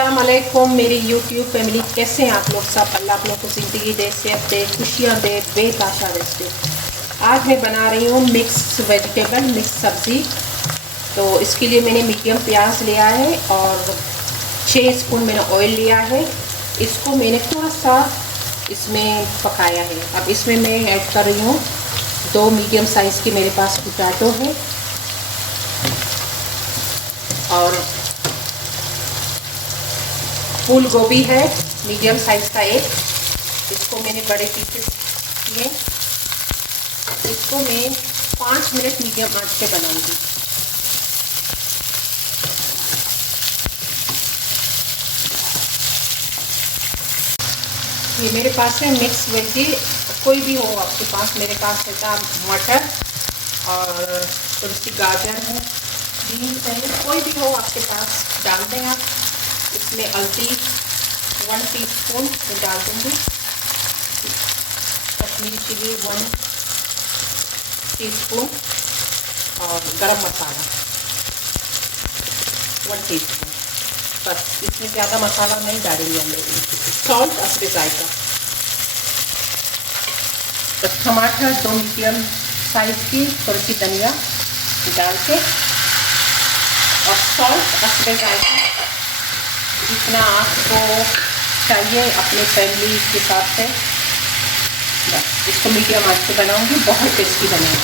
अस्सलाम वालेकुम मेरी यूट्यूब फैमिली, कैसे हैं आप लोग सब। अल्लाह आप लोग को ज़िंदगी दे, सेहत दे, खुशियाँ दे, बेताशा दे। आज मैं बना रही हूँ मिक्स वेजिटेबल, मिक्स सब्ज़ी। तो इसके लिए मैंने मीडियम प्याज लिया है और 6 स्पून मैंने ऑयल लिया है। इसको मैंने थोड़ा सा इसमें पकाया है। अब इसमें मैं ऐड कर रही हूँ 2 मीडियम साइज़ की मेरे पास पोटैटो है और फूल गोभी है मीडियम साइज़ का एक। इसको मैंने बड़े पीसेस किए। इसको मैं 5 मिनट मीडियम आंच पे बनाऊंगी। ये मेरे पास है मिक्स वेजी, कोई भी हो आपके पास। मेरे पास है मटर और थोड़ी सी गाजर है, बीन्स है, कोई भी हो आपके पास डाल दें आप। इसमें हल्दी 1 टीस्पून मैं डाल दूँगी। कश्मीरी चिली 1 टीस्पून और गरम मसाला 1 टीस्पून। बस इसमें ज़्यादा मसाला नहीं डालेंगे हम लोग। सॉल्ट अपने जायका। बस टमाटर 2 मीडियम साइज़ की, थोड़ी सी धनिया डाल के और सॉल्ट अपने जायका जितना आपको चाहिए अपने फैमिली के हिसाब से। बस इसको मीडियम आंच पे बनाऊंगी, बहुत टेस्टी बनेगा।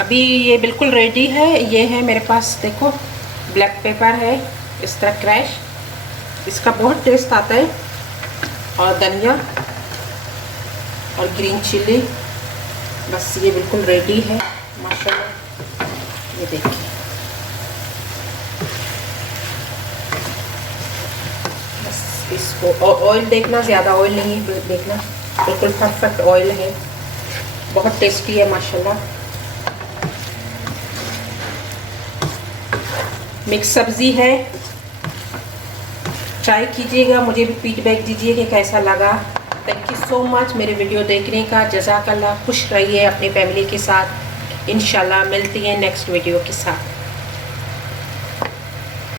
अभी ये बिल्कुल रेडी है। ये है मेरे पास, देखो ब्लैक पेपर है इस तरह क्रैश, इसका बहुत टेस्ट आता है, और धनिया और ग्रीन चिली। बस ये बिल्कुल रेडी है माशाल्लाह। ये देखिए, बस इसको ऑयल देखना, ज़्यादा ऑयल नहीं है, देखना बिल्कुल परफेक्ट ऑयल है, बहुत टेस्टी है माशाल्लाह। मिक्स सब्ज़ी है, ट्राई कीजिएगा, मुझे भी फीडबैक दीजिए कि कैसा लगा। थैंक यू सो मच मेरे वीडियो देखने का। जज़ाकल्लाह। खुश रहिए अपनी फैमिली के साथ। इंशाल्लाह मिलती हैं नेक्स्ट वीडियो के साथ।